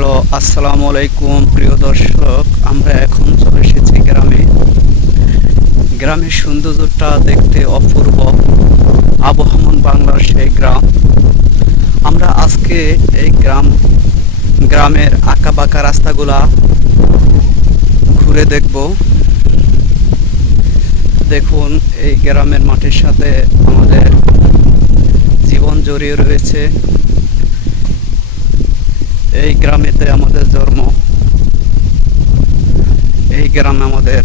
Hello, আসসালামু আলাইকুম প্রিয় দর্শক। আমরা এখন চলে এসেছি গ্রামে। গ্রামের সৌন্দর্যটা দেখতে অপূর্ব। আবহমান বাংলার সেই গ্রাম। আমরা আজকে এই গ্রামের আঁকা বাঁকা রাস্তাগুলা ঘুরে দেখব। দেখুন, এই গ্রামের মাটির সাথে আমাদের জীবন জড়িয়ে রয়েছে। এই গ্রামেতে আমাদের জন্ম, এই গ্রামে আমাদের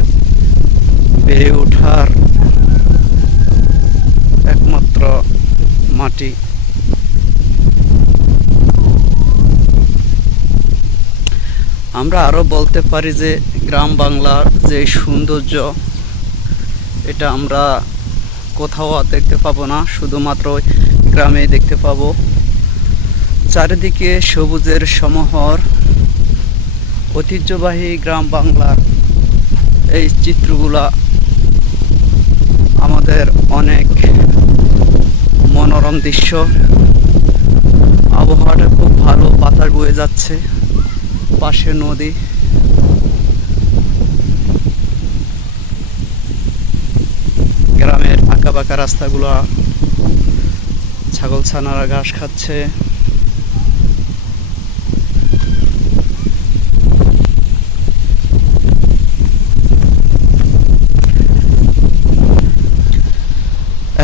বেড়ে ওঠার একমাত্র মাটি। আমরা আরো বলতে পারি যে গ্রাম বাংলার যে সৌন্দর্য, এটা আমরা কোথাও দেখতে পাবো না, শুধুমাত্র গ্রামেই দেখতে পাবো। চারিদিকে সবুজের সমাহার। ঐতিহ্যবাহী গ্রাম বাংলার এই চিত্রগুলা আমাদের অনেক মনোরম দৃশ্য। আবহাওয়াটা খুব ভালো, বাতাস বয়ে যাচ্ছে, পাশে নদী। গ্রামের আঁকা বাঁকা রাস্তাগুলো, ছাগল ছানারা ঘাস খাচ্ছে।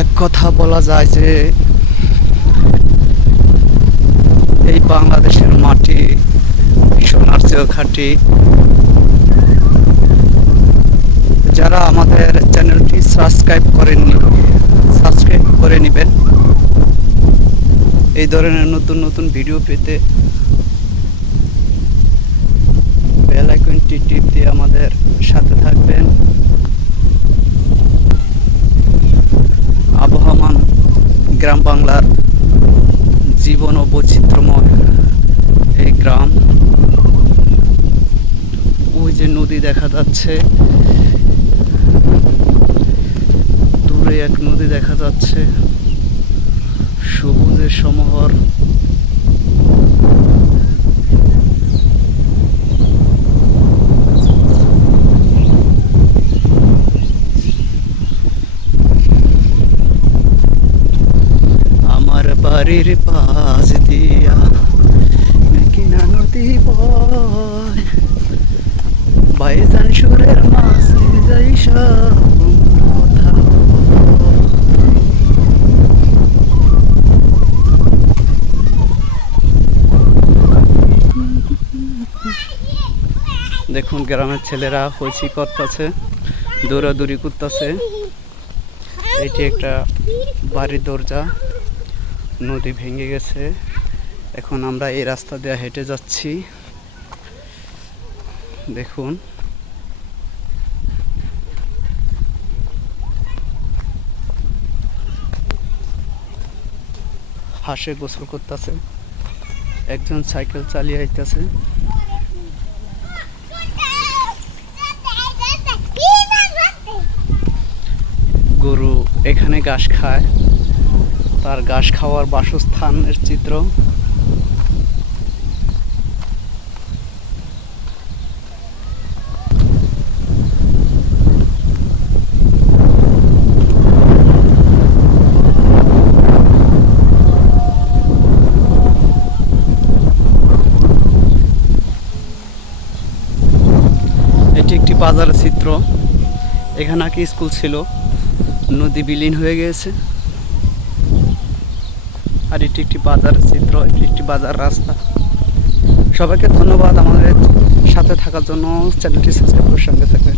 এক কথা বলা যায় যে এই বাংলাদেশের মাটি সোনার চেয়েও খাঁটি। যারা আমাদের চ্যানেলটি সাবস্ক্রাইব করেননি, সাবস্ক্রাইব করে নেবেন এই ধরনের নতুন নতুন ভিডিও পেতে। বেল আইকনটি টিপ দিয়ে আমাদের সাথে থাকবেন। আবহমান গ্রাম বাংলার জীবন ও বৈচিত্র্যময় এই গ্রাম। ওই যে নদী দেখা যাচ্ছে, দূরে এক নদী দেখা যাচ্ছে, সবুজের সমাহার। আমার বাড়ির পাশ দিয়া মেঘনা নদী বয়, বাইজান সুরের মাঝে যাই সব কথা। দেখুন, গ্রামের ছেলেরা হইচি করতেছে, দৌড়াদৌড়ি করতেছে। এটি একটা বাড়ির দরজা। নদী ভেঙে গেছে। এখন আমরা এই রাস্তা দিয়ে হেঁটে যাচ্ছি। দেখুন, হাঁসে গোসল করতেছে, একজন সাইকেল চালিয়ে আইতেছে। গরু এখানে ঘাস খায়, তার ঘাস খাওয়ার বাসস্থানের চিত্র। এটি একটি বাজারের চিত্র। এখানে কি স্কুল ছিল, নদী বিলীন হয়ে গিয়েছে। আর এটি একটি বাজারের চিত্র, এটি একটি বাজার রাস্তা। সবাইকে ধন্যবাদ আমাদের সাথে থাকার জন্য। চ্যানেলটি সাবস্ক্রাইব করে সঙ্গে থাকবেন।